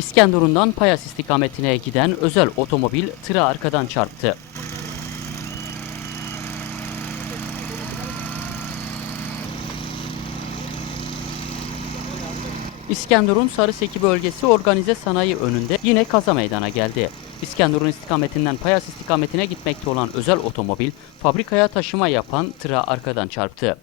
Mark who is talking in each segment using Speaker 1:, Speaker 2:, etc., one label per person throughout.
Speaker 1: İskenderun'dan Payas istikametine giden özel otomobil tıra arkadan çarptı. İskenderun Sarıseki bölgesi organize sanayi önünde yine kaza meydana geldi. İskenderun istikametinden Payas istikametine gitmekte olan özel otomobil fabrikaya taşıma yapan tıra arkadan çarptı.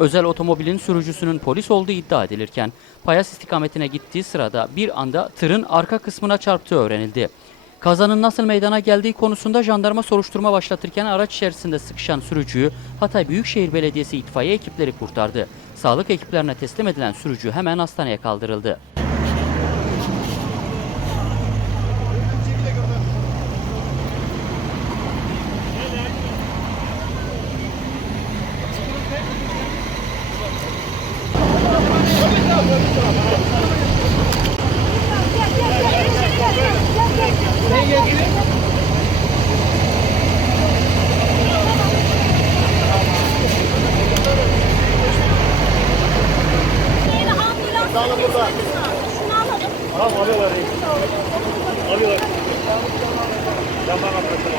Speaker 1: Özel otomobilin sürücüsünün polis olduğu iddia edilirken Payas istikametine gittiği sırada bir anda tırın arka kısmına çarptığı öğrenildi. Kazanın nasıl meydana geldiği konusunda jandarma soruşturma başlatırken araç içerisinde sıkışan sürücüyü Hatay Büyükşehir Belediyesi itfaiye ekipleri kurtardı. Sağlık ekiplerine teslim edilen sürücü hemen hastaneye kaldırıldı. Getirdiniz mi? Şunu alalım. Tamam alıyorlar. Alıyorlar. Yandan atlasın.